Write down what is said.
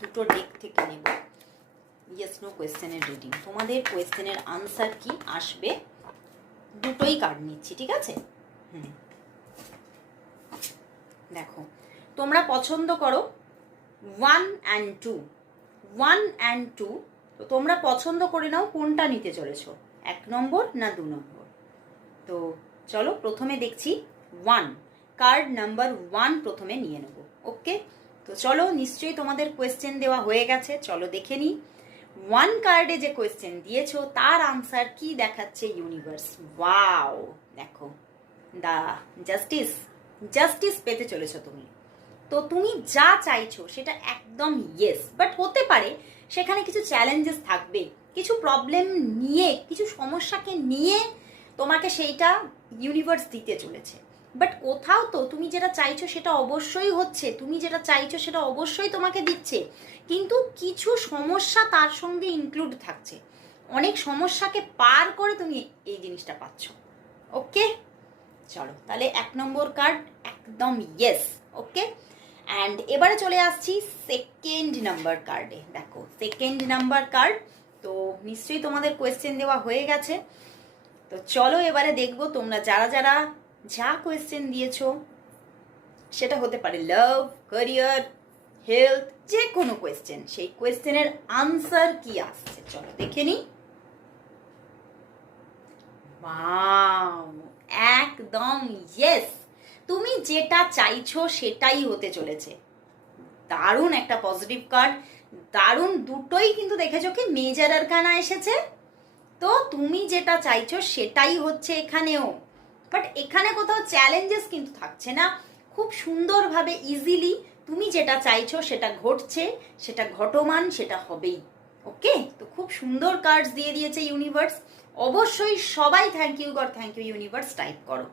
দুটো ডেক থেকে নেব ইয়েস নো কোয়েশ্চেনের রিডিং। তোমাদের কোয়েশ্চেনের আনসার কি আসবে দুটোই কার্ড নিচ্ছি, ঠিক আছে? দেখো, তোমরা পছন্দ করো 1 and 2, 1 and 2। তো তোমরা পছন্দ করে নাও কোনটা নিতে চলেছো, 1 নম্বর না 2 নম্বর। তো চলো প্রথমে দেখছি 1, কার্ড নাম্বার 1 প্রথমে নিয়ে নেব। ওকে, তো চলো, নিশ্চয়ই তোমাদের কোয়েশ্চেন দেওয়া হয়ে গেছে, চলো দেখে নিই 1 কার্ডে যে কোয়েশ্চেন দিয়েছো তার আনসার কি দেখাচ্ছে ইউনিভার্স। ওয়াও, দেখো দা জাস্টিস, জাস্টিস পেতে চলেছো তুমি। তো তুমি যা চাইছো সেটা একদম ইয়েস, বাট হতে পারে সেখানে কিছু চ্যালেঞ্জেস থাকবে, কিছু প্রবলেম নিয়ে, কিছু সমস্যাকে নিয়ে তোমাকে সেইটা ইউনিভার্স দিতে চলেছে। বাট কোথাও তো তুমি যেটা চাইছো সেটা অবশ্যই হচ্ছে, তুমি যেটা চাইছো সেটা অবশ্যই তোমাকে দিচ্ছে, কিন্তু কিছু সমস্যা তার সঙ্গে ইনক্লুড থাকছে। অনেক সমস্যাকে পার করে তুমি এই জিনিসটা পাচ্ছ। ওকে, চলো তাহলে 1 নম্বর কার্ড একদম ইয়েস। ওকে, অ্যান্ড এবারে চলে আসছি 2nd নাম্বার কার্ডে। দেখো 2nd নাম্বার কার্ড, তো নিশ্চয়ই তোমাদের কোয়েশ্চেন দেওয়া হয়ে গেছে। তো চলো এবারে দেখবো তোমরা যারা যারা যা কোয়েশ্চেন দিয়েছো, সেটা হতে পারে লাভ, ক্যারিয়ার, হেলথ, যে কোনো কোয়েশ্চেন, সেই কোয়েশ্চেনের আনসার কি আসছে চলো দেখে নিই। ওয়াও, একদম ইয়েস, তুমি যেটা চাইছো সেটাই হতে চলেছে। দারুণ একটা পজিটিভ কার্ড, দারুণ, দুটোই কিন্তু দেখেছো কি মেজর আরকানা এসেছে। তো তুমি যেটা চাইছো সেটাই হচ্ছে এখানেও, বাট এখানে কোথাও চ্যালেঞ্জেস কিন্তু থাকছে না, খুব সুন্দরভাবে ইজিলি তুমি যেটা চাইছো সেটা ঘটছে, সেটা ঘটমান, সেটা হবেই। ওকে, তো খুব সুন্দর কার্ডস দিয়ে দিয়েছে ইউনিভার্স। অবশ্যই সবাই thank you god, thank you universe type করো।